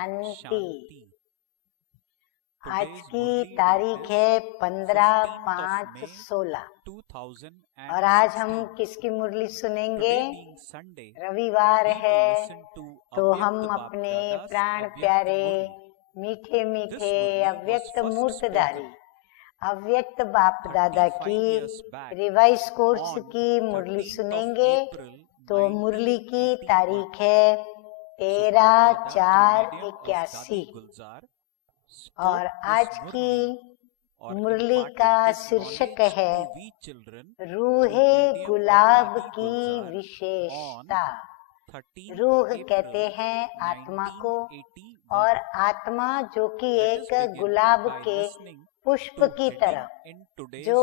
शांति। आज की तारीख है 15/5/16 और आज हम किसकी मुरली सुनेंगे? रविवार है, तो हम अपने प्राण प्यारे मीठे मीठे अव्यक्त मूर्तधारी अव्यक्त बाप दादा की रिवाइज कोर्स की मुरली सुनेंगे। तो मुरली की तारीख है 13/4/81 और आज की मुरली का शीर्षक है रूहे गुलाब की विशेषता। रूह कहते हैं आत्मा को, और आत्मा जो कि एक गुलाब के पुष्प की तरह जो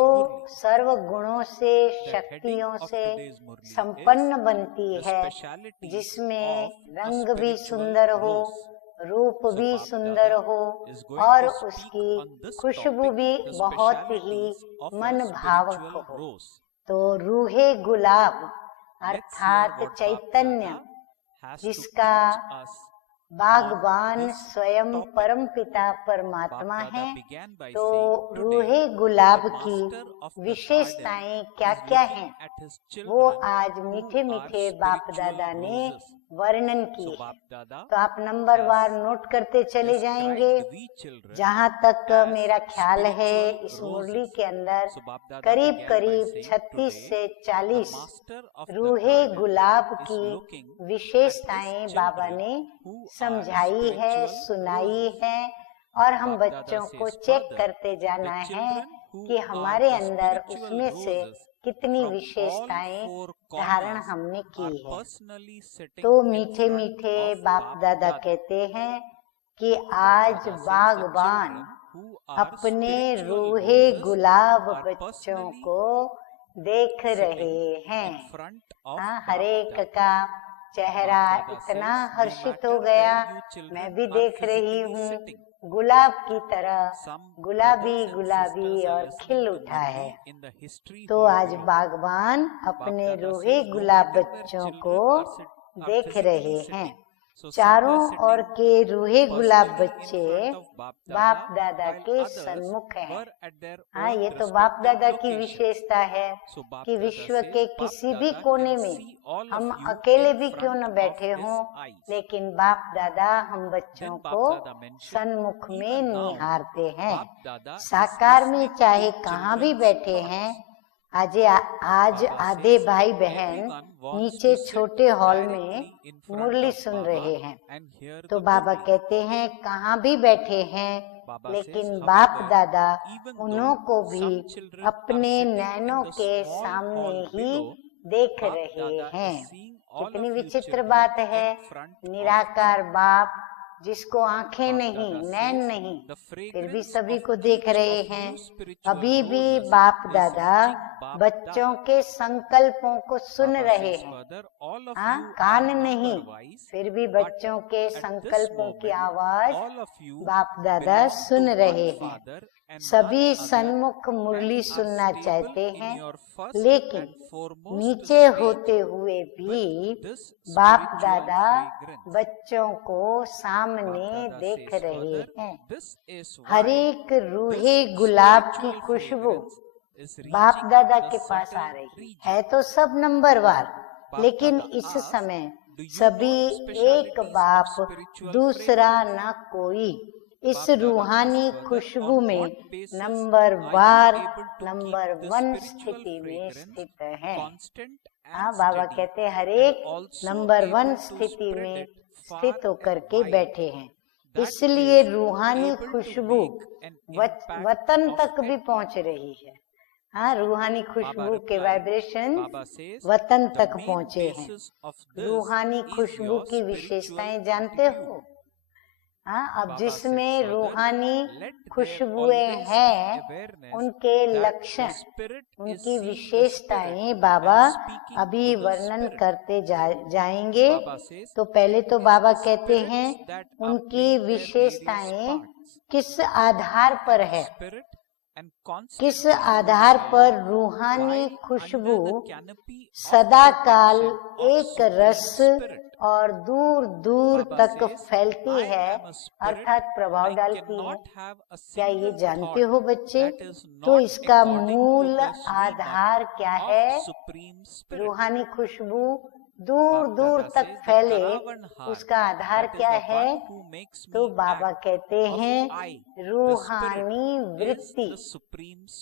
सर्व गुणों से शक्तियों से संपन्न बनती है, जिसमें रंग भी सुंदर हो, रूप भी सुंदर हो और उसकी खुशबू भी बहुत ही मन भावक हो। तो रूहे गुलाब अर्थात चैतन्य, जिसका बागबान स्वयं परम पिता परमात्मा है। तो रूहे गुलाब की विशेषताएं क्या क्या हैं, वो आज मीठे मीठे बाप दादा ने वर्णन की है। तो आप नंबरवार नोट करते चले जाएंगे। जहाँ तक मेरा ख्याल है, इस मुरली के अंदर करीब करीब 36 से 40 रूहे गुलाब की विशेषताएं बाबा ने समझाई है, सुनाई है, और हम बच्चों को चेक करते जाना है कि हमारे अंदर उसमें से कितनी विशेषताएं धारण हमने की है। तो मीठे मीठे बाप दादा कहते हैं कि आज बागबान अपने रूहे गुलाब बच्चों को देख रहे हैं। हर एक का चेहरा इतना हर्षित हो गया, मैं भी देख रही हूँ, गुलाब की तरह गुलाबी गुलाबी और खिल उठा है। तो आज बागबान अपने रूहे गुलाब बच्चों को देख रहे हैं। चारों ओर के रूहे गुलाब बच्चे बाप दादा के सन्मुख हैं। हाँ, ये तो बाप दादा की विशेषता है कि विश्व के किसी भी कोने में हम अकेले भी क्यों न बैठे हों, लेकिन बाप दादा हम बच्चों को सन्मुख में निहारते हैं। साकार में चाहे कहाँ भी बैठे हैं। आज आधे भाई बहन नीचे छोटे हॉल में मुरली सुन रहे हैं। तो बाबा कहते हैं कहाँ भी बैठे हैं, लेकिन बाप दादा उन्हों को भी अपने नैनों के सामने ही देख रहे हैं। कितनी विचित्र बात है। निराकार बाप, जिसको आंखें नहीं, नैन नहीं, फिर भी सभी को देख रहे हैं। अभी भी बाप दादा बच्चों के संकल्पों को सुन रहे हैं। हाँ, कान नहीं, फिर भी बच्चों के संकल्पों की आवाज बाप दादा सुन रहे हैं। सभी सन्मुख मुरली सुनना चाहते हैं, लेकिन नीचे होते हुए भी बाप दादा बच्चों को सामने देख रहे हैं। हर एक रूहे गुलाब की खुशबू बाप दादा के पास आ रही है। तो सब नंबरवार, लेकिन इस समय सभी एक बाप दूसरा न कोई इस रूहानी खुशबू में नंबर 1 स्थिति में स्थित है। हाँ, बाबा कहते हैं हर एक नंबर 1 स्थिति में स्थित होकर के बैठे हैं। इसलिए रूहानी खुशबू वतन तक भी पहुंच रही है। हाँ, रूहानी खुशबू के वाइब्रेशन वतन तक पहुंचे हैं। रूहानी खुशबू की विशेषताएं जानते हो? हाँ, अब जिसमें रूहानी खुशबुएं हैं, उनके लक्षण, उनकी विशेषताएं बाबा अभी वर्णन करते जाएंगे। तो पहले तो बाबा कहते हैं उनकी विशेषताएं किस आधार पर है, किस आधार पर रूहानी खुशबू सदा काल एक रस और दूर दूर तक फैलती है, अर्थात प्रभाव डालती है। क्या ये जानते हो बच्चे? तो इसका मूल आधार क्या है? रूहानी खुशबू दूर दूर तक फैले, उसका आधार क्या है? तो बाबा कहते हैं रूहानी वृत्ति।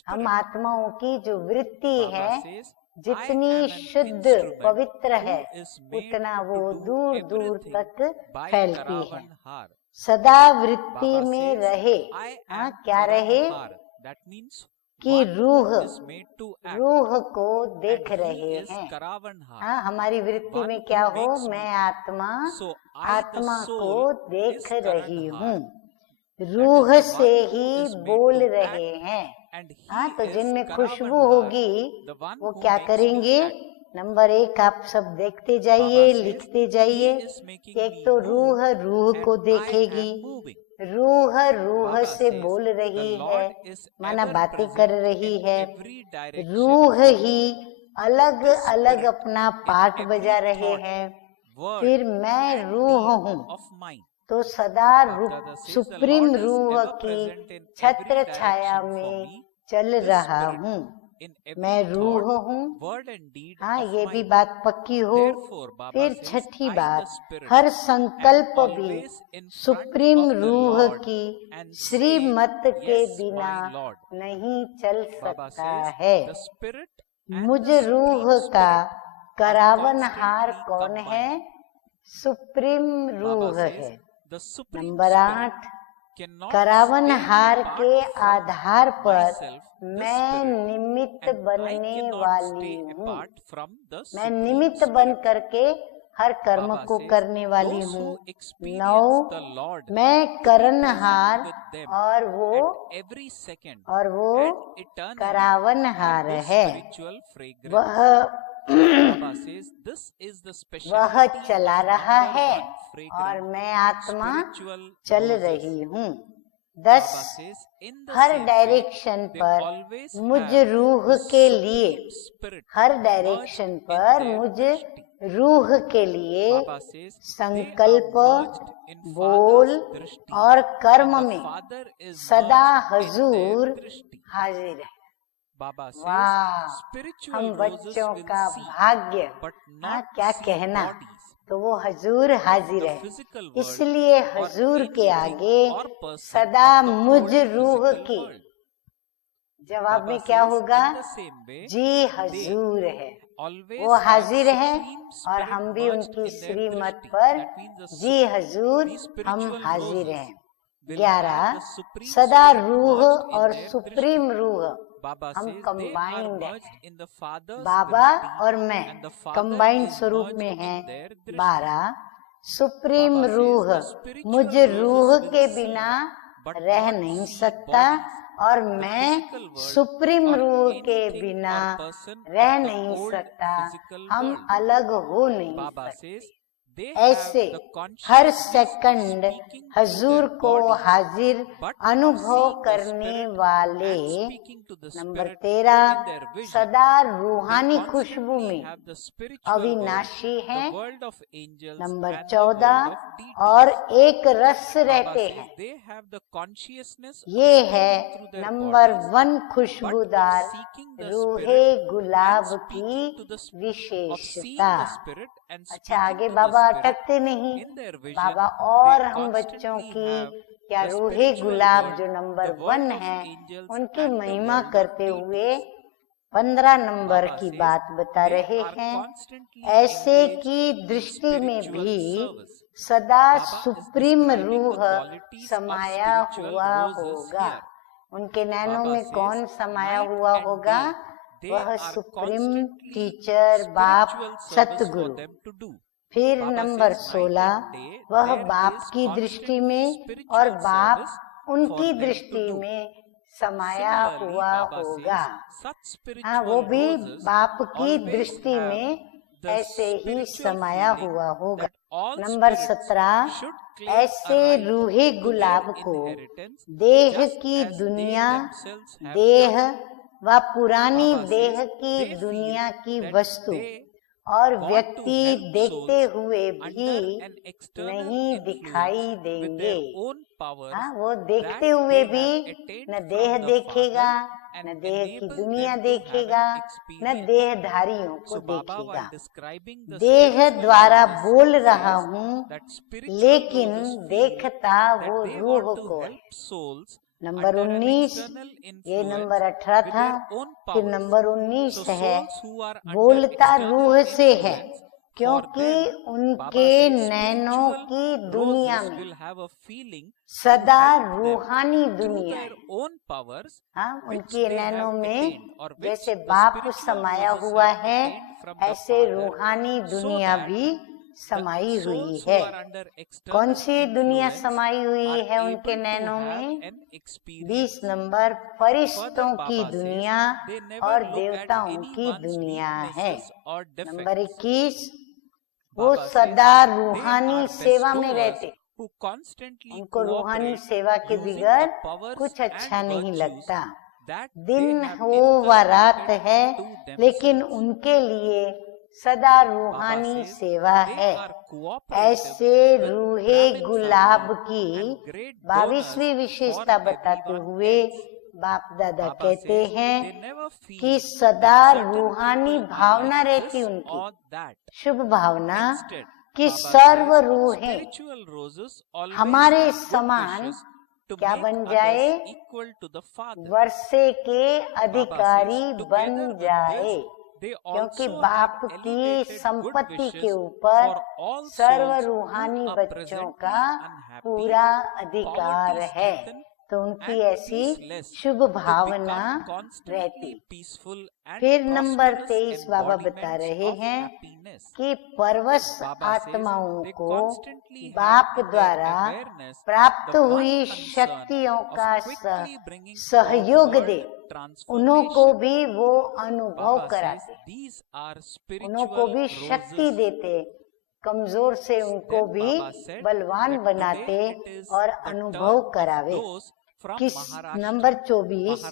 हम आत्माओं की जो वृत्ति है, जितनी शुद्ध पवित्र है, उतना वो दूर दूर तक फैलती है। सदा वृत्ति में रहे। हाँ, क्या रहे? कि रूह को देख रहे हैं। हाँ, हमारी वृत्ति में क्या हो? मैं आत्मा को देख रही हूँ, रूह से ही बोल रहे हैं। हाँ, तो जिनमें खुशबू होगी वो क्या करेंगे? नंबर 1 आप सब देखते जाइए, लिखते जाइए। एक तो रूह को देखेगी, रूह से बोल रही है, माना बातें कर रही है। रूह ही अलग अलग अपना पाठ बजा रहे हैं। फिर मैं रूह हूँ, तो सदा सुप्रीम रूह की छत्र छाया में चल रहा हूँ। मैं रूह हूँ। हाँ, ये भी बात पक्की हो। फिर छठी बात, हर संकल्प भी सुप्रीम रूह की श्रीमत के बिना नहीं चल सकता है। मुझ रूह का करावनहार कौन है? सुप्रीम रूह है। नंबर 8, करावनहार के आधार पर मैं निमित्त बनने वाली हूँ। मैं निमित्त बन करके हर कर्म को करने वाली हूँ। 9, मैं करनहार और वो करावनहार है। वह चला रहा है और मैं आत्मा चल रही हूँ। 10, हर डायरेक्शन पर मुझ रूह के लिए, हर डायरेक्शन पर मुझ रूह के लिए संकल्प, बोल और कर्म में सदा हजूर हाजिर है। वाह, हम बच्चों का भाग्य। हाँ, क्या कहना। तो वो हजूर हाजिर है, इसलिए हजूर के आगे सदा मुझ रूह की जवाब में क्या होगा? जी हजूर है। वो हाजिर है और हम भी उनकी श्रीमत पर जी हजूर हम हाजिर हैं। 11, सदा रूह और सुप्रीम रूह हम कंबाइंड हैं। बाबा और मैं कंबाइंड स्वरूप में हैं। 12, सुप्रीम रूह मुझ रूह के बिना रह नहीं सकता और मैं सुप्रीम रूह के बिना रह नहीं सकता। हम अलग हो नहीं सकते। ऐसे हर सेकंड हजूर को हाजिर अनुभव करने वाले। नंबर 13, सदा रूहानी खुशबू में अविनाशी हैं। नंबर 14, और एक रस रहते हैं। ये है नंबर 1 खुशबूदार रूहे गुलाब की विशेषता। अच्छा, आगे बाबा अटकते नहीं। बाबा और हम बच्चों की क्या रूहे गुलाब जो नंबर 1 है, उनकी महिमा करते हुए 15 नंबर की बात बता रहे हैं। ऐसे की दृष्टि में भी सदा सुप्रीम रूह समाया हुआ होगा। उनके नैनों में कौन समाया हुआ होगा? वह सुप्रीम टीचर, बाप, सतगुरु। फिर नंबर 16, वह बाप की दृष्टि में और बाप उनकी दृष्टि में समाया हुआ होगा। हाँ, वो भी बाप की दृष्टि में ऐसे ही समाया हुआ होगा। नंबर 17, ऐसे रूहे गुलाब को देह की दुनिया, देह व पुरानी देह की दुनिया की वस्तु और व्यक्ति देखते हुए भी नहीं दिखाई देंगे। हाँ, वो देखते हुए भी न देह देखेगा, न देह की दुनिया देखेगा, न देहधारियों को देखेगा। देह द्वारा बोल रहा हूँ, लेकिन देखता वो रूह को। नंबर 19, ये नंबर 18 था, फिर नंबर 19 है, बोलता रूह से है, क्योंकि उनके नैनों की दुनिया में सदा रूहानी दुनिया है। हाँ, उनके नैनों में जैसे बाप समाया हुआ है, ऐसे रूहानी दुनिया भी समाई हुई है। कौन सी दुनिया समाई हुई है उनके नैनों में? 20 नंबर, फरिश्तों की दुनिया और देवताओं की दुनिया है। नंबर 21, वो सदा रूहानी सेवा में रहते, उनको रूहानी सेवा के बगैर कुछ अच्छा नहीं लगता। दिन हो व रात है, लेकिन उनके लिए सदा रूहानी सेवा है। ऐसे रूहे गुलाब की 22वीं विशेषता बताते हुए बाप दादा कहते हैं कि सदा रूहानी भावना रहती उनकी, शुभ भावना कि सर्व रूहें हमारे समान क्या बन जाए? वर्षे के अधिकारी बन जाए, क्योंकि बाप की संपत्ति के ऊपर सर्व रूहानी बच्चों का पूरा अधिकार है। तो उनकी ऐसी शुभ भावना रहती। फिर नंबर 23 बाबा बता रहे हैं कि परवश आत्माओं को बाप द्वारा प्राप्त हुई शक्तियों का सहयोग दे, उन्हों को भी वो अनुभव कराते, उन्हों को भी शक्ति देते, कमजोर से उनको भी बलवान बनाते और अनुभव करावे। नंबर 24,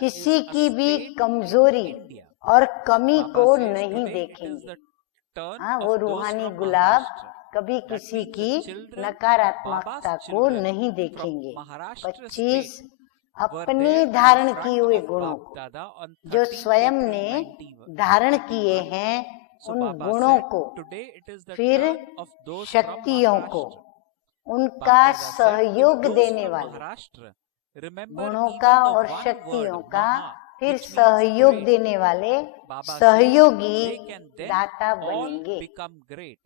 किसी की भी कमजोरी और कमी को नहीं देखेंगे। हाँ, वो रूहानी गुलाब कभी किसी की नकारात्मकता को नहीं देखेंगे। 25, अपने धारण किए हुए गुणों को, जो स्वयं ने धारण किए हैं, उन गुणों को, फिर शक्तियों को, उनका सहयोग देने वाले, गुणों का और शक्तियों का फिर सहयोग देने वाले सहयोगी दाता बनेंगे,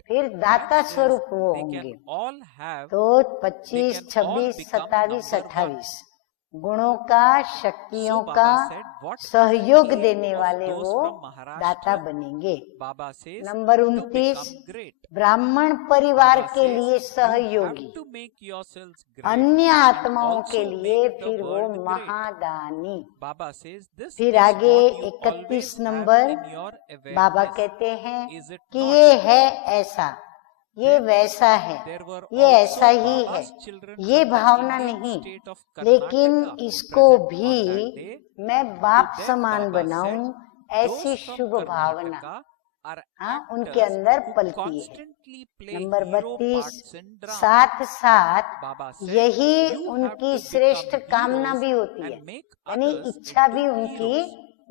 फिर दाता स्वरूप वो होंगे। तो 25, 26, 27, 28 गुणों का, शक्तियों का सहयोग देने वाले वो दाता बनेंगे। नंबर 29, ब्राह्मण परिवार के लिए सहयोगी, अन्य आत्माओं के लिए फिर वो महादानी। फिर आगे 31 नंबर बाबा कहते हैं कि ये है ऐसा, ये वैसा है, ये ऐसा ही है, ये भावना नहीं, लेकिन इसको भी मैं बाप समान बनाऊं, ऐसी शुभ भावना हाँ उनके अंदर पलती है। नंबर 32, साथ साथ यही उनकी श्रेष्ठ कामना भी होती है, यानी इच्छा भी उनकी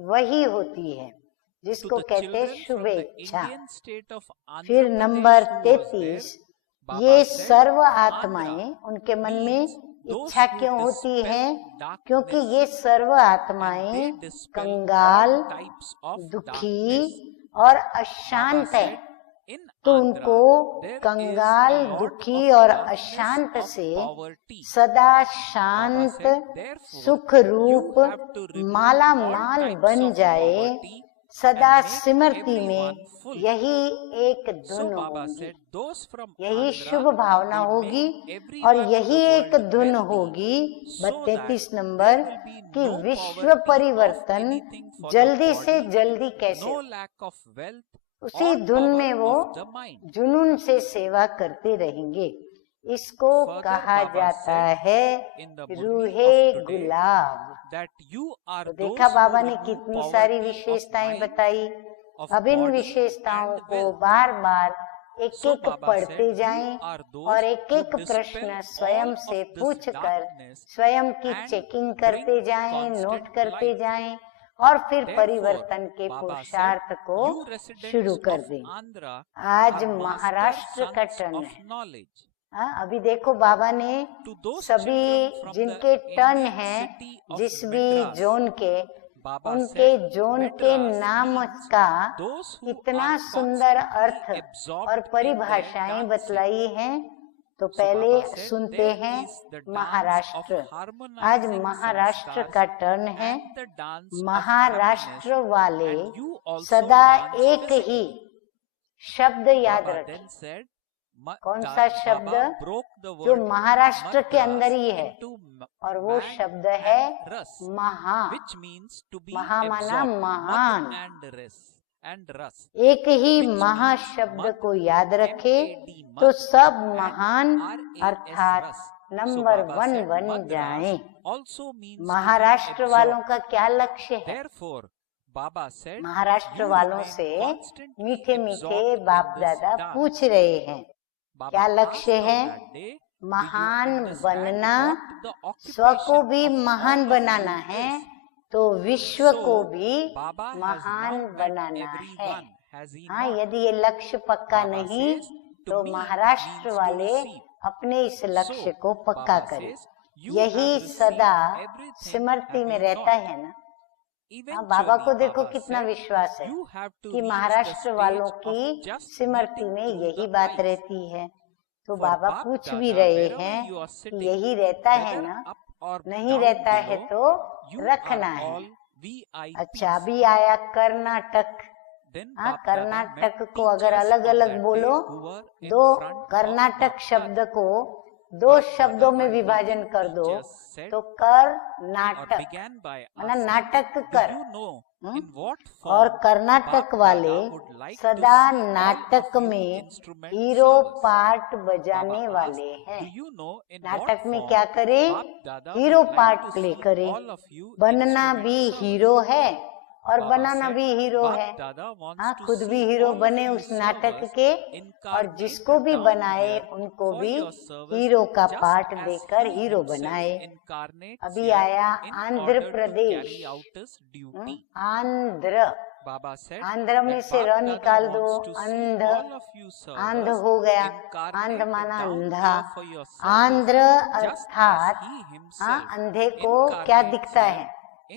वही होती है, जिसको कहते हैं शुभ इच्छा। फिर नंबर 33, ये सर्व आत्माएं, उनके मन में इच्छा क्यों होती है? क्योंकि ये सर्व आत्माएं कंगाल, दुखी और अशांत है, तो उनको कंगाल, दुखी और अशांत से सदा शांत, सुख रूप, माला माल बन जाए, सदा स्मृति में यही एक धुन होगी, यही शुभ भावना होगी और यही एक धुन होगी। 32 नंबर कि विश्व परिवर्तन जल्दी से जल्दी कैसे, उसी धुन में वो जुनून से सेवा करते रहेंगे। इसको कहा जाता है रूहे गुलाब। तो देखा बाबा ने कितनी सारी विशेषताएं बताई अब इन विशेषताओं को बार बार एक एक पढ़ते जाएं और एक एक प्रश्न स्वयं से पूछकर स्वयं की चेकिंग करते जाएं, नोट करते जाएं और फिर परिवर्तन के पुरुषार्थ को शुरू कर दें। आज महाराष्ट्र का टर्न है। अभी देखो बाबा ने सभी जिनके टर्न हैं, जिस भी जोन के, उनके जोन के नाम का इतना सुंदर अर्थ और परिभाषाएं बतलाई हैं। तो पहले सुनते हैं महाराष्ट्र। आज महाराष्ट्र का टर्न है। महाराष्ट्र वाले सदा एक ही शब्द याद रखें। कौन सा शब्द? जो महाराष्ट्र के अंदर ही है, और वो शब्द है महा। महा माना महान। एक ही महा शब्द को याद रखे तो सब महान अर्थात नंबर 1 बन जाएं। महाराष्ट्र वालों का क्या लक्ष्य है? महाराष्ट्र वालों से मीठे मीठे बाप दादा पूछ रहे हैं, क्या लक्ष्य है? महान बनना। स्व को भी महान बनाना है तो विश्व को भी महान बनाना है। हाँ, यदि ये लक्ष्य पक्का नहीं तो महाराष्ट्र वाले अपने इस लक्ष्य को पक्का करें। यही सदा स्मृति में रहता है ना। हाँ, बाबा को देखो कितना विश्वास है कि महाराष्ट्र वालों की स्मृति में यही बात रहती है। तो बाबा पूछ भी रहे हैं कि यही रहता है ना? नहीं रहता है तो रखना है। अच्छा, अभी आया कर्नाटक। हाँ, कर्नाटक को अगर अलग अलग बोलो, दो कर्नाटक शब्द को 2 शब्दों में विभाजन कर दो तो कर्नाटक माना नाटक कर। और कर्नाटक वाले सदा नाटक में हीरो पार्ट बजाने वाले हैं। नाटक में क्या करे? हीरो पार्ट प्ले करे। बनना भी हीरो है और बनाना भी हीरो है। हाँ, खुद भी हीरो बने उस नाटक के, और जिसको भी बनाए उनको भी हीरो का पार्ट देकर हीरो बनाए। अभी आया आंध्र प्रदेश। आंध्र में से र निकाल दो, अंध। आंध हो गया। आंध माना अंधा। आंध्र अर्थात अंधे को क्या दिखता है?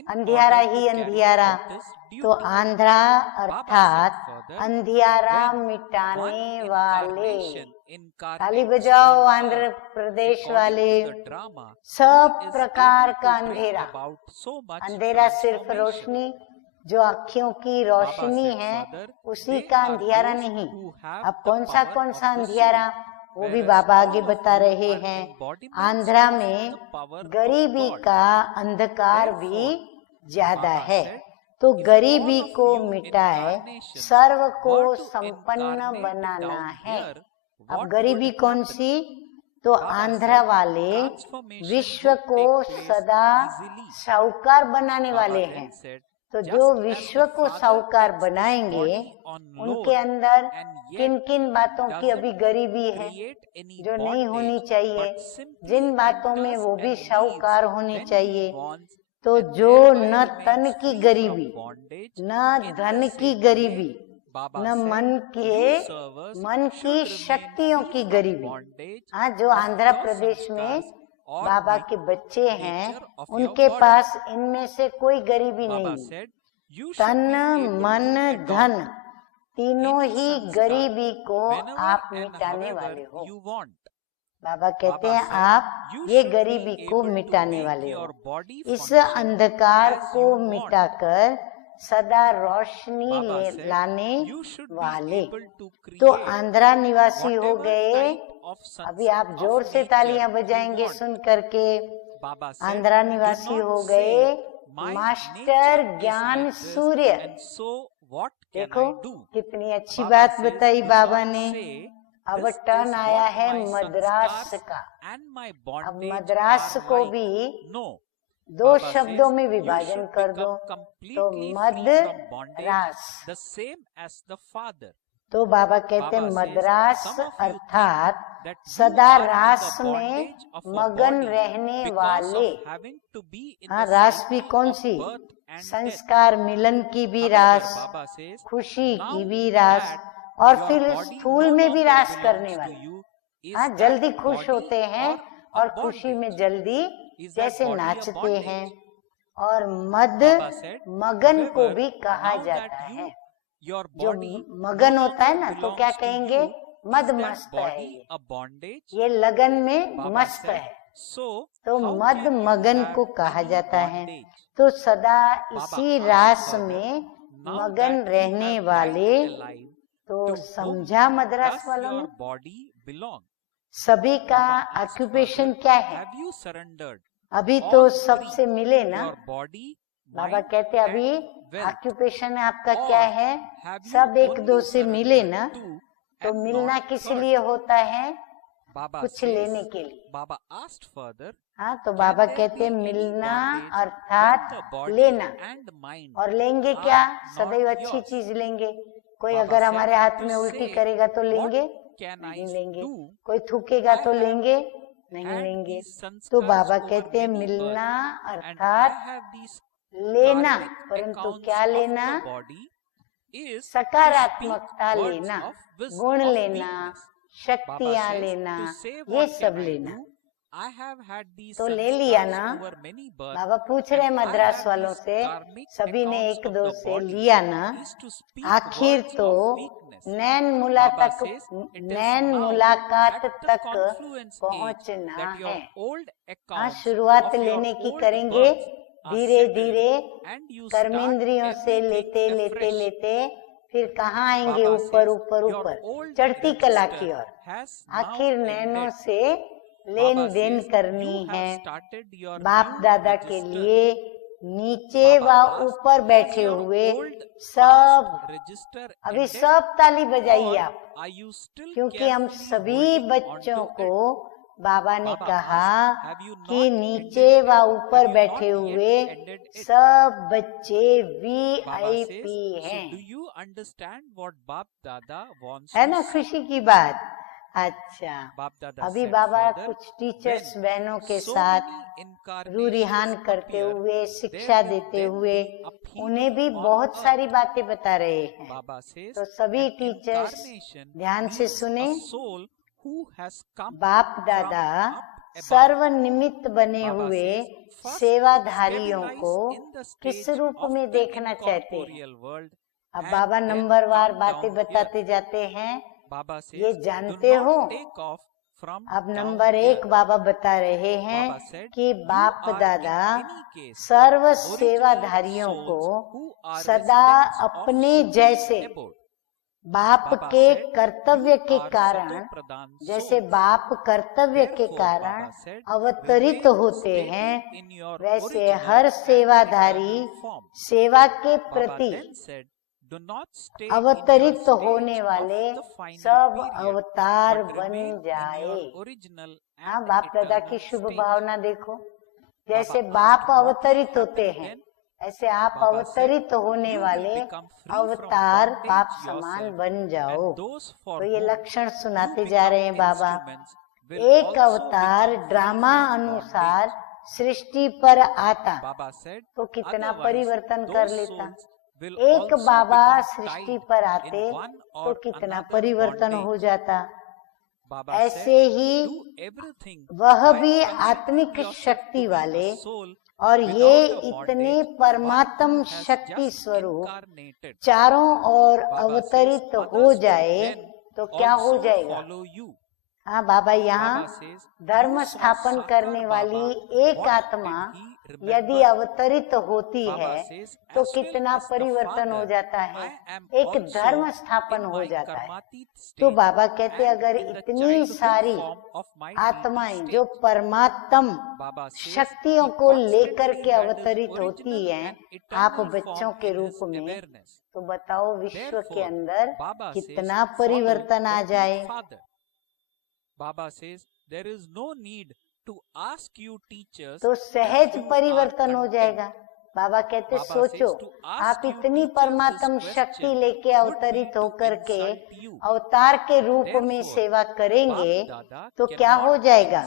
अंधियारा ही अंधियारा। तो आंध्रा अर्थात अंधियारा मिटाने वाले। ताली बजाओ आंध्र प्रदेश वाले। सब प्रकार का अंधेरा। अंधेरा सिर्फ रोशनी, जो आँखों की रोशनी है उसी का अंधियारा नहीं। अब कौन सा अंधियारा, वो भी बाबा आगे बता रहे हैं। आंध्रा में गरीबी का अंधकार भी ज्यादा है, तो गरीबी को मिटाए सर्व को संपन्न बनाना है। अब गरीबी कौन सी? तो आंध्रा वाले विश्व को सदा साहूकार बनाने वाले हैं। तो जो विश्व को साहूकार बनाएंगे उनके अंदर किन किन बातों की अभी गरीबी है जो नहीं होनी चाहिए, जिन बातों में वो भी साहूकार होनी चाहिए। तो जो न तन की गरीबी, न धन की गरीबी, न मन की शक्तियों की गरीबी। हाँ, जो आंध्र प्रदेश में बाबा के बच्चे हैं उनके पास इनमें से कोई गरीबी नहीं। तन मन धन तीनों ही गरीबी को आप मिटाने वाले हो। बाबा कहते हैं आप ये गरीबी को मिटाने वाले हो। इस अंधकार को मिटाकर सदा रोशनी लाने वाले। तो आंध्रा निवासी हो गए। अभी आप जोर से तालियां बजाएंगे सुन करके। आंध्रा निवासी हो गए मास्टर ज्ञान सूर्य। देखो कितनी अच्छी बात बताई बाबा ने। अब टर्न आया है मद्रास का। अब मद्रास को भी दो शब्दों में विभाजन कर दो तो मद्रास। तो बाबा कहते हैं मद्रास अर्थात सदा रास में मगन रहने वाले। हाँ, रास भी कौन सी? संस्कार मिलन की भी रास, खुशी की भी रास, और फिर स्थूल में भी रास करने वाले। हाँ, जल्दी खुश होते हैं और खुशी में जल्दी जैसे नाचते हैं। और मद मगन को भी कहा जाता है। जो मगन होता है ना, तो क्या कहेंगे? मद मस्त है, ये लगन में मस्त है, तो मद मगन को कहा जाता है। तो सदा इसी रास में मगन रहने वाले। तो समझा मद्रास वालों ने? सभी का ऑक्यूपेशन क्या है? अभी तो सबसे मिले ना। बाबा कहते अभी ऑक्यूपेशन आपका क्या है? सब एक दो से मिले ना। तो मिलना किस लिए होता है? कुछ लेने के लिए। बाबा आस्क्ड फर्दर। हाँ, तो बाबा कहते हैं मिलना अर्थात लेना। और लेंगे क्या? सदैव अच्छी चीज लेंगे। कोई अगर हमारे हाथ में उल्टी करेगा तो लेंगे? नहीं लेंगे। कोई थूकेगा तो लेंगे? नहीं लेंगे। तो बाबा कहते हैं मिलना अर्थात लेना, परंतु क्या लेना? सकारात्मकता लेना, गुण लेना, शक्तियाँ लेना, ये सब लेना। तो ले लिया ना। बाबा पूछ रहे मद्रास वालों से, सभी ने एक दो से लिया ना। आखिर तो नैन मुलाकात तक पहुंचना है। हाँ, शुरुआत लेने की करेंगे, धीरे धीरे कर्मेंद्रियों से लेते लेते लेते फिर कहाँ आएंगे? ऊपर ऊपर ऊपर, चढ़ती कला की ओर। आखिर नैनों से लेन देन करनी है। बाप दादा के लिए नीचे व ऊपर बैठे हुए सब, अभी सब ताली बजाइए आप, क्योंकि हम सभी बच्चों को बाबा ने कहा कि नीचे व ऊपर बैठे हुए सब बच्चे VIP हैं। है ना खुशी की बात? अच्छा, अभी बाबा कुछ टीचर्स बहनों के साथ रूरिहान करते हुए, शिक्षा देते हुए, उन्हें भी बहुत सारी बातें बता रहे हैं। तो सभी टीचर्स ध्यान से सुने। बाप दादा सर्वनिमित्त बने हुए सेवाधारियों को किस रूप में देखना चाहते हैं? अब बाबा नंबरवार बातें बताते जाते हैं, ये जानते हो। अब नंबर 1 बाबा बता रहे हैं कि बाप दादा सर्व सेवाधारियों को सदा अपने जैसे बाप के कर्तव्य के कारण, जैसे बाप कर्तव्य के कारण अवतरित होते हैं, वैसे हर सेवाधारी सेवा के प्रति अवतरित होने वाले सब अवतार बन जाए। हाँ, बाप दादा की शुभ भावना देखो। जैसे बाप अवतरित होते हैं, ऐसे आप अवतरित होने वाले अवतार बाप समान बन जाओ। तो ये लक्षण सुनाते जा रहे हैं बाबा। एक अवतार ड्रामा अनुसार सृष्टि पर आता तो कितना परिवर्तन कर लेता। एक बाबा सृष्टि पर आते तो कितना परिवर्तन हो जाता। ऐसे ही वह भी आत्मिक शक्ति वाले, और ये इतने परमात्म शक्ति स्वरूप चारों ओर अवतरित हो जाए तो क्या हो जाएगा? हाँ बाबा, यहाँ धर्म स्थापन करने वाली एक आत्मा यदि अवतरित होती है तो कितना परिवर्तन हो जाता है, एक धर्म स्थापन हो जाता है। तो बाबा कहते अगर इतनी सारी आत्माएं जो परमात्म शक्तियों को लेकर के अवतरित होती हैं आप बच्चों के रूप में, तो बताओ विश्व के अंदर कितना परिवर्तन आ जाए। Baba says there is no need तो सहज परिवर्तन हो जाएगा। बाबा कहते सोचो, आप इतनी परमात्म शक्ति लेके अवतरित होकर के अवतार के रूप में सेवा करेंगे तो क्या हो जाएगा?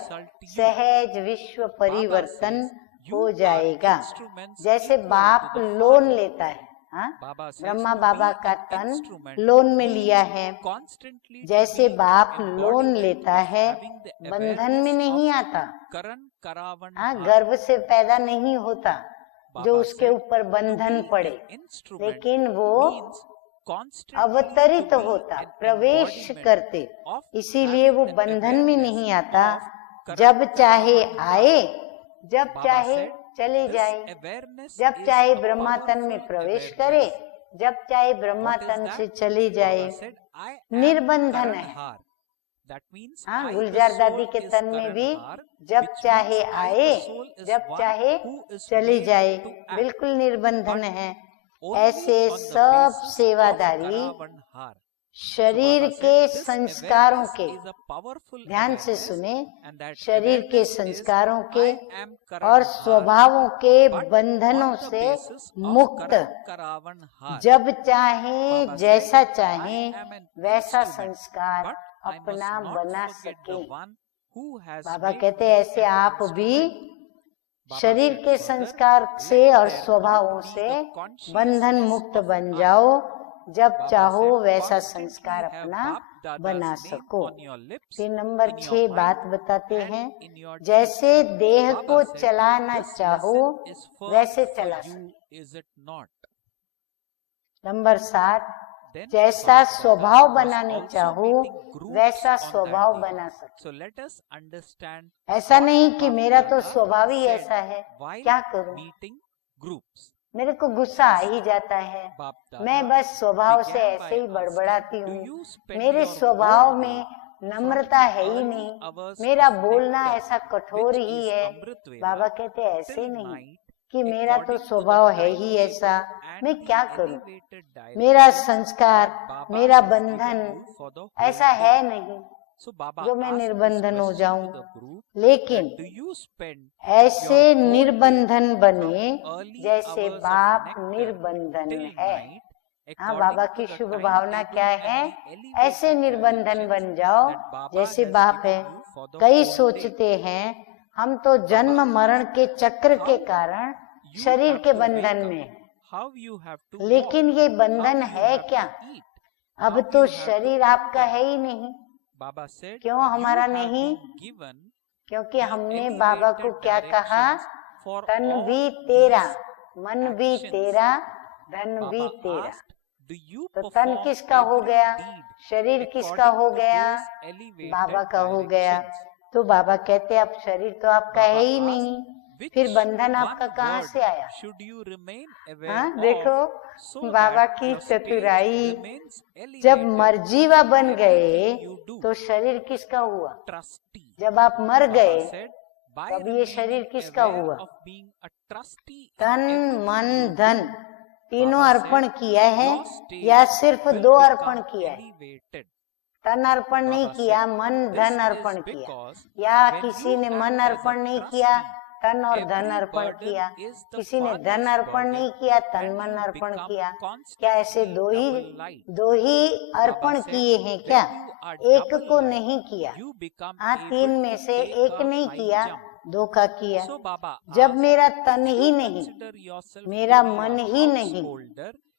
सहज विश्व परिवर्तन हो जाएगा। जैसे बाप लोन लेता है, हाँ, ब्रह्मा बाबा का तन लोन में लिया है। जैसे बाप लोन लेता है, बंधन में नहीं आता, हाँ, गर्भ से पैदा नहीं होता जो उसके ऊपर बंधन पड़े, लेकिन वो अवतरित होता, प्रवेश करते, इसीलिए वो बंधन में नहीं आता। जब चाहे आए, जब चाहे चले जाए, जब चाहे ब्रह्मा तन में प्रवेश करे, जब चाहे ब्रह्मा तन से चले जाए, निर्बंधन है। हाँ, गुलजार दादी के तन में भी जब चाहे आए, जब चाहे चले जाए, बिल्कुल निर्बंधन है। ऐसे सब सेवादारी शरीर के संस्कारों के, ध्यान से सुने, शरीर के संस्कारों के और स्वभावों के बंधनों से मुक्त, जब चाहे जैसा चाहे वैसा संस्कार अपना बना सके। बाबा कहते हैं ऐसे आप भी शरीर के संस्कार से और स्वभावों से बंधन मुक्त बन जाओ, जब चाहो वैसा संस्कार अपना बना सको। फिर नंबर 6 बात बताते हैं, जैसे देह को चलाना चाहो वैसे चला सको। नंबर 7, जैसा स्वभाव बनाने चाहो वैसा स्वभाव बना सको। ऐसा नहीं कि मेरा तो स्वभाव ही ऐसा है, क्या करूं, मेरे को गुस्सा आ ही जाता है, मैं बस स्वभाव से ऐसे ही बड़बड़ाती हूँ, मेरे स्वभाव में नम्रता है ही नहीं, मेरा बोलना ऐसा कठोर ही है। बाबा कहते ऐसे नहीं कि मेरा तो स्वभाव है ही ऐसा, मैं क्या करूं, मेरा संस्कार, मेरा बंधन ऐसा है नहीं जो मैं निर्बंधन हो जाऊं। लेकिन ऐसे निर्बंधन बने जैसे बाप निर्बंधन है। हाँ, बाबा की शुभ भावना क्या है? ऐसे निर्बंधन बन जाओ जैसे बाप है। कई सोचते हैं हम तो जन्म मरण के चक्र के कारण शरीर के बंधन में, लेकिन ये बंधन है क्या? अब तो शरीर आपका है ही नहीं। क्यों हमारा नहीं? क्योंकि हमने बाबा को क्या कहा? तन भी तेरा, मन भी तेरा, धन भी तेरा। तो तन किसका हो गया? शरीर किसका हो गया? बाबा का हो गया। तो बाबा कहते अब शरीर तो आपका है ही नहीं, फिर बंधन आपका कहाँ से आया? हाँ, देखो बाबा की चतुराई, जब मर्जीवा बन गए तो शरीर किसका हुआ? जब आप मर गए तब ये शरीर किसका हुआ? तन मन धन तीनों अर्पण किया है या सिर्फ 2 अर्पण किया है? तन अर्पण नहीं किया, मन धन अर्पण किया। या किसी ने मन अर्पण नहीं किया, तन और धन अर्पण किया। किसी ने धन अर्पण नहीं किया, तन मन अर्पण किया। क्या ऐसे दो ही अर्पण किए हैं क्या? एक को नहीं किया। हाँ, 3 में से एक नहीं किया, 2 का किया। जब मेरा तन ही नहीं, मेरा मन ही नहीं,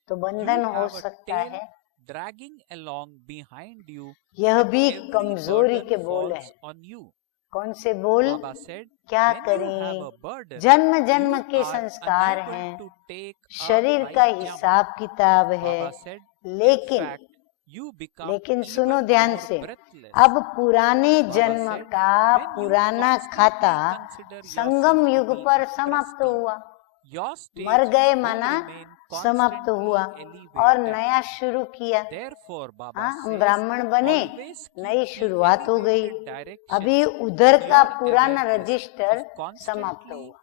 तो बंधन हो सकता है। यह भी कमजोरी के बोल है। कौन से बोल? क्या करें, जन्म जन्म के संस्कार हैं, शरीर का हिसाब किताब है। लेकिन सुनो ध्यान से, अब पुराने जन्म का पुराना खाता संगम युग पर समाप्त हुआ। मर गए माना समाप्त हुआ और नया शुरू किया। हाँ, हम ब्राह्मण बने, नई शुरुआत हो गई। अभी उधर का पुराना रजिस्टर समाप्त हुआ,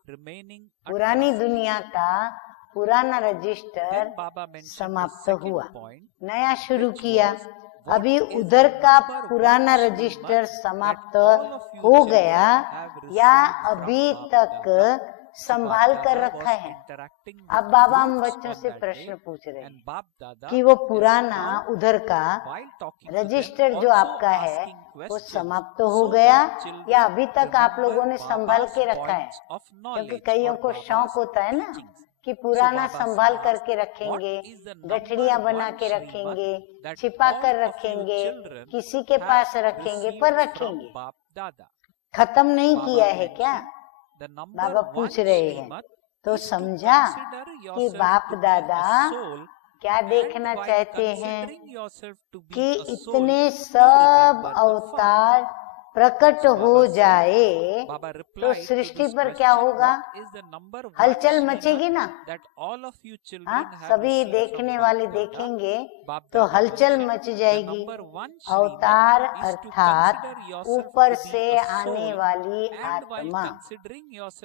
पुरानी दुनिया का पुराना रजिस्टर समाप्त हुआ, नया शुरू किया। अभी उधर का पुराना रजिस्टर समाप्त हो गया या अभी तक संभाल कर रखा है? अब बाबा हम बच्चों से प्रश्न पूछ रहे हैं कि वो पुराना उधर का रजिस्टर जो आपका है वो समाप्त हो गया या अभी तक आप लोगों ने संभाल के रखा है? क्योंकि कईयों को शौक होता है ना कि पुराना संभाल करके रखेंगे, गठड़ियां बना के रखेंगे, छिपा कर रखेंगे, किसी के पास रखेंगे, पर रखेंगे। खत्म नहीं किया है क्या? बाबा पूछ रहे हैं। तो समझा कि बाप दादा क्या देखना चाहते हैं कि इतने सब अवतार प्रकट हो जाए तो सृष्टि पर क्या होगा? हलचल मचेगी ना? हाँ, सभी देखने वाले देखेंगे तो हलचल मच जाएगी। अवतार अर्थात ऊपर से आने वाली आत्मा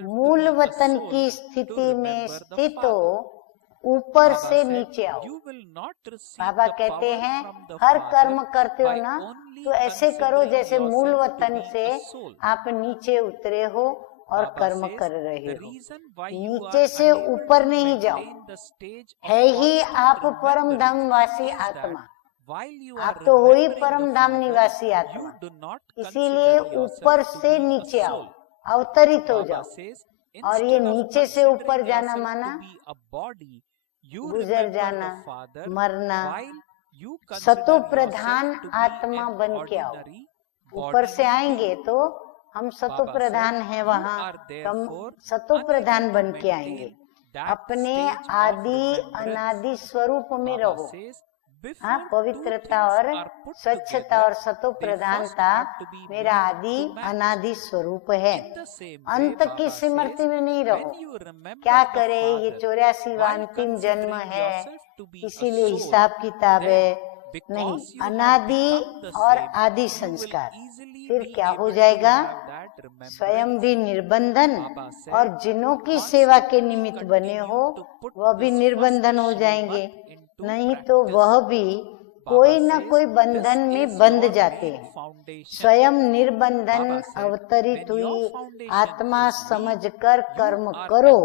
मूल वतन की स्थिति में स्थित हो, ऊपर से नीचे आओ। बाबा कहते हैं हर कर्म करते हो ना तो ऐसे करो जैसे मूल वतन से आप नीचे उतरे हो और कर्म कर रहे हो। नीचे से ऊपर नहीं जाओ, है ही आप परम धाम वासी आत्मा। आप तो हो ही परम धाम निवासी आत्मा, इसीलिए ऊपर से नीचे आओ, अवतरित हो जाओ। और ये नीचे से ऊपर जाना माना गुजर जाना, मरना। सतो प्रधान आत्मा बन के आओ। ऊपर से आएंगे तो हम सतो प्रधान हैं, वहाँ हम सतो प्रधान बन के आएंगे। अपने आदि अनादि स्वरूप में रहो। हाँ, पवित्रता और स्वच्छता और सतो प्रधानता मेरा आदि अनादि स्वरूप है। अंत की स्मृति में नहीं रहो। क्या करे, ये 84वां अंतिम जन्म है इसीलिए हिसाब किताब है, नहीं। अनादि और आदि संस्कार, फिर क्या हो जाएगा? स्वयं भी निर्बंधन और जिनों की सेवा के निमित्त बने हो वह भी निर्बंधन हो जाएंगे। नहीं तो वह भी कोई न कोई बंधन में बंध जाते हैं। स्वयं निर्बंधन अवतरित हुई आत्मा समझकर कर्म करो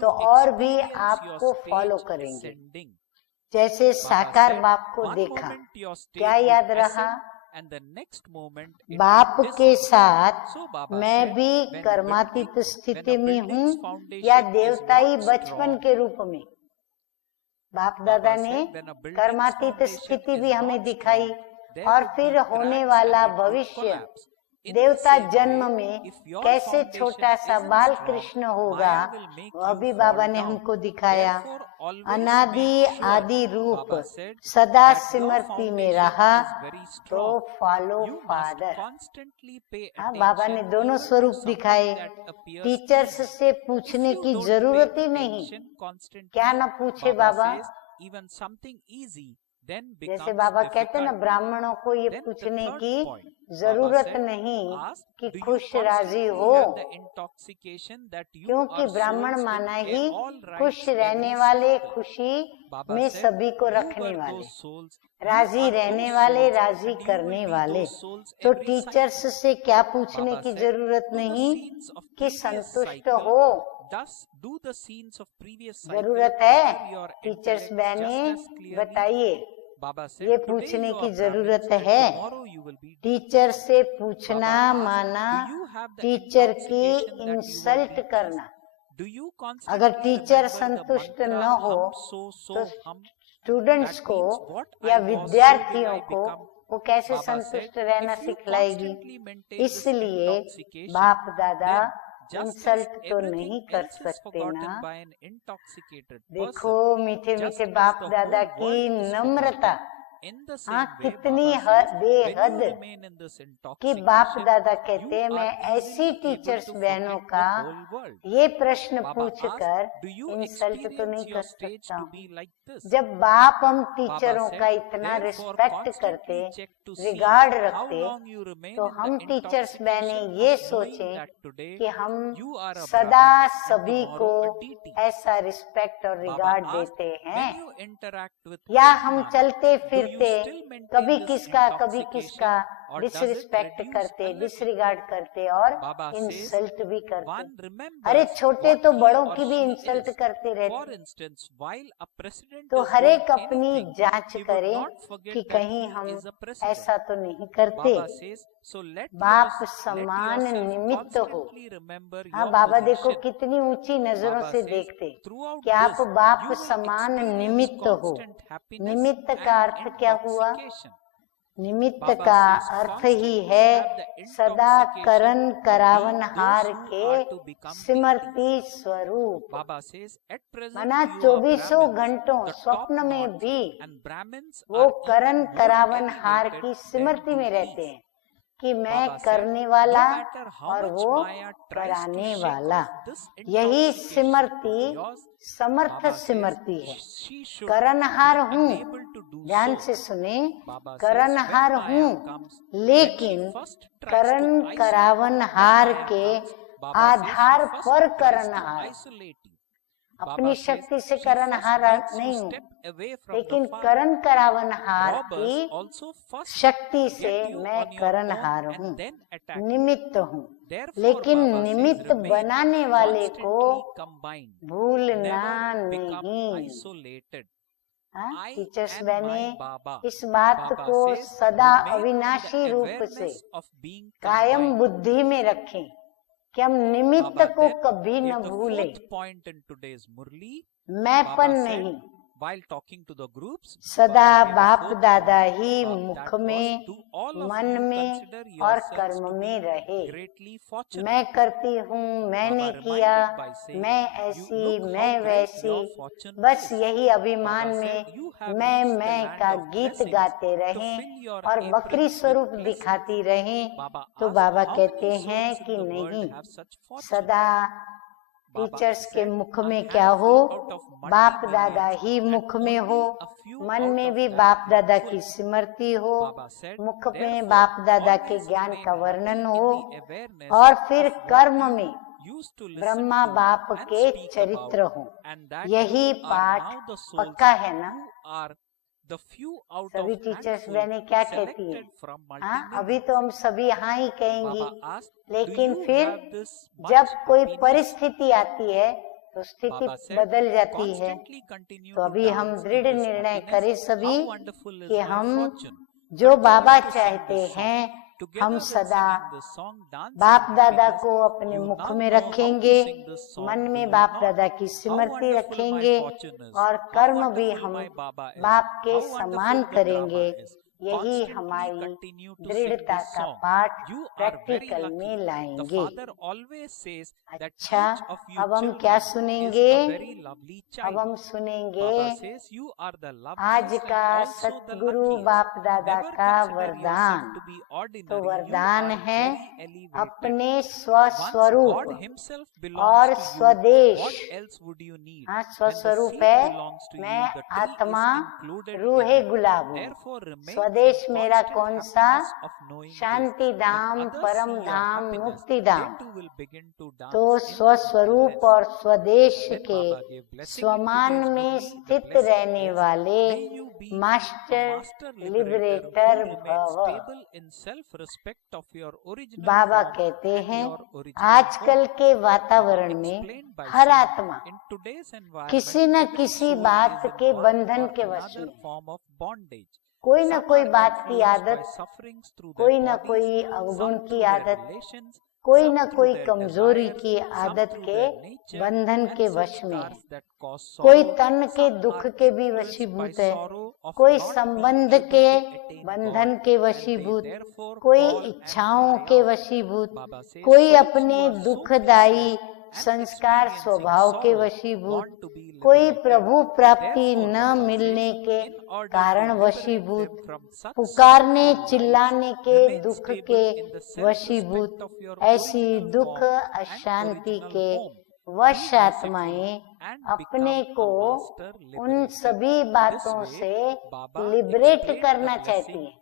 तो और भी आपको फॉलो करेंगे। जैसे साकार बाप को देखा, क्या याद रहा? बाप के साथ मैं भी कर्मातीत स्थिति में हूँ या देवताई बचपन के रूप में? बाप दादा ने कर्मातीत स्थिति भी हमें दिखाई और फिर होने वाला भविष्य देवता जन्म में कैसे छोटा सा बाल कृष्ण होगा वह भी बाबा ने हमको दिखाया। अनादि आदि रूप सदा स्मृति में रहा तो फॉलो फादर। हाँ, बाबा ने दोनों स्वरूप दिखाए। टीचर्स से पूछने की जरूरत ही नहीं। क्या न पूछे बाबा? जैसे बाबा कहते ना, ब्राह्मणों को ये पूछने की जरूरत नहीं कि खुश राजी हो, क्योंकि ब्राह्मण माना ही खुश रहने वाले, खुशी में सभी को रखने वाले, राजी रहने वाले, राजी करने वाले। तो टीचर्स से क्या पूछने की जरूरत नहीं कि संतुष्ट हो। जरूरत है? टीचर्स बहने बताइए, ये पूछने की जरूरत है? टीचर से पूछना माना टीचर की इंसल्ट करना। अगर टीचर संतुष्ट न हो तो स्टूडेंट्स को या विद्यार्थियों को वो कैसे संतुष्ट रहना सिखलाएगी? इसलिए बाप दादा इंसल्ट तो नहीं कर सकते ना। देखो मीठे मीठे बाप दादा की नम्रता, हाँ, कितनी बेहद कि बाप दादा कहते हैं मैं ऐसी टीचर्स बहनों का ये प्रश्न पूछकर इंसल्ट तो नहीं कर सकता हूँ। जब बाप हम टीचरों का इतना रिस्पेक्ट करते, रिगार्ड रखते, तो हम टीचर्स बहने ये सोचें कि हम सदा सभी को ऐसा रिस्पेक्ट और रिगार्ड देते हैं, या हम चलते फिरते देखते, कभी किसका डिसरिस्पेक्ट करते, डिसरिगार्ड करते और इंसल्ट भी करते। अरे छोटे तो बड़ों की भी इंसल्ट करते रहते। तो हर एक अपनी जांच करे कि कहीं हम ऐसा तो नहीं करते। बाप समान निमित्त हो। हाँ, बाबा देखो कितनी ऊंची नजरों से देखते कि आप बाप समान निमित्त हो। निमित्त का अर्थ क्या हुआ? निमित्त का अर्थ ही है सदा करन करावनहार के सिमरती स्वरूप। माना 24 घंटों स्वप्न में भी वो करन करावनहार की सिमरती में रहते हैं कि मैं करने वाला और वो कराने वाला। यही सिमरती समर्थ सिमरती है। करनहार हूँ, ध्यान से सुने, करनहार हूँ, लेकिन करन करावनहार के आधार पर करनहार। अपनी शक्ति से करनहार नहीं हूँ, लेकिन करण करावनहार की शक्ति से मैं करनहार हूँ, निमित्त हूँ। लेकिन निमित्त बनाने वाले को भूलना नहीं। टीचर्स बहने इस बात को सदा अविनाशी रूप से कायम बुद्धि में रखें कि हम निमित्त को कभी न भूलें। मैंपन नहीं, सदा बाप दादा ही मुख में, मन में और कर्म में रहे। मैं करती हूँ, मैंने किया, मैं ऐसी, मैं वैसी, बस यही अभिमान में मैं का गीत गाते रहें और बकरी स्वरूप दिखाती रहें। तो बाबा कहते हैं कि नहीं, सदा टीचर्स के मुख में क्या हो? बाप दादा ही मुख में हो, मन में भी बाप दादा की स्मृति हो, मुख में बाप दादा के ज्ञान का वर्णन हो, और फिर कर्म में ब्रह्मा बाप के चरित्र हो। यही पाठ पक्का है ना? सभी टीचर्स बहने क्या कहती है? हाँ, अभी तो हम सभी हाँ ही कहेंगी, लेकिन फिर जब कोई परिस्थिति आती है तो स्थिति बदल जाती है। तो अभी हम दृढ़ निर्णय करें सभी कि हम जो बाबा चाहते हैं, हम सदा बाप दादा को अपने मुख में रखेंगे, मन में बाप दादा की स्मृति रखेंगे और कर्म भी हम बाप के समान करेंगे। यही हमारी दृढ़ता का पाठ प्रैक्टिकल में लाएंगे। अच्छा, अब हम क्या सुनेंगे? अब हम सुनेंगे आज का सतगुरु बाप दादा का वरदान। तो वरदान है अपने स्वस्वरूप और स्वदेश। हाँ, स्वस्वरूप है मैं आत्मा रूहे गुलाब हूँ। स्वदेश मेरा कौन सा? शांति धाम, परम धाम, मुक्ति धाम। तो स्वस्वरूप और स्वदेश के स्वमान में स्थित रहने वाले मास्टर लिबरेटर भव। बाबा कहते हैं आजकल के वातावरण में हर आत्मा किसी न किसी बात के बंधन के वश में, कोई न कोई बात की आदत, कोई न कोई अवगुण की आदत, कोई न कोई कमजोरी की आदत के बंधन के वश में है। कोई तन के दुख के भी वशीभूत है, कोई संबंध के बंधन के वशीभूत, कोई इच्छाओं के वशीभूत, कोई अपने दुखदायी संस्कार स्वभाव के वशीभूत, कोई प्रभु प्राप्ति न मिलने के कारण वशीभूत, पुकारने चिल्लाने के दुख के वशीभूत। ऐसी दुख अशांति के वश आत्माएं अपने को उन सभी बातों से लिबरेट करना चाहती हैं,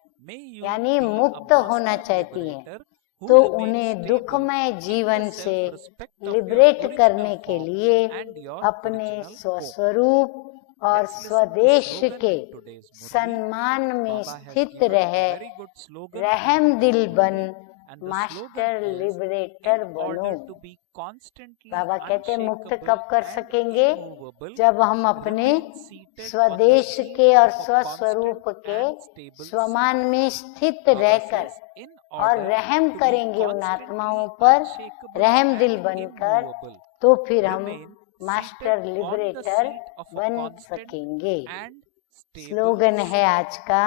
यानी मुक्त होना चाहती हैं। तो उन्हें दुखमय जीवन से लिबरेट करने के लिए अपने स्वस्वरूप और स्वदेश के सम्मान में स्थित रहे, रहम दिल बन मास्टर लिबरेटर बनो। बाबा कहते मुक्त कब कर सकेंगे? जब हम अपने स्वदेश के और स्वस्वरूप के स्वमान में स्थित रहकर और रहम करेंगे उन आत्माओं पर, रहम दिल बनकर, तो फिर हम मास्टर लिबरेटर बन सकेंगे। स्लोगन है आज का,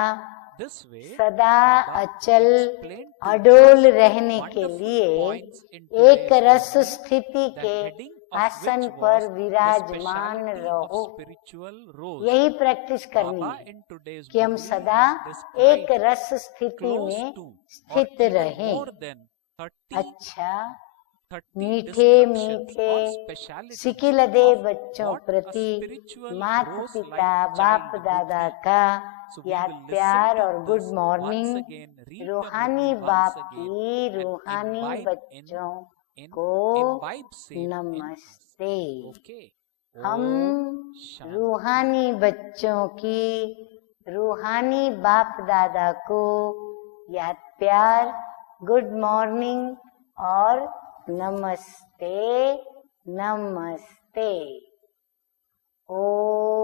सदा अचल अडोल रहने के लिए एक रस स्थिति के आसन पर विराजमान रहो। यही प्रैक्टिस करनी है कि हम सदा एक रस स्थिति में स्थित रहें। अच्छा, मीठे मीठे सिकिलदे बच्चों प्रति माता पिता बाप दादा का याद प्यार और गुड मॉर्निंग। रूहानी बाप की रूहानी बच्चों को नमस्ते। हम रूहानी बच्चों की रूहानी बाप दादा को याद प्यार, गुड मॉर्निंग और नमस्ते नमस्ते। ओम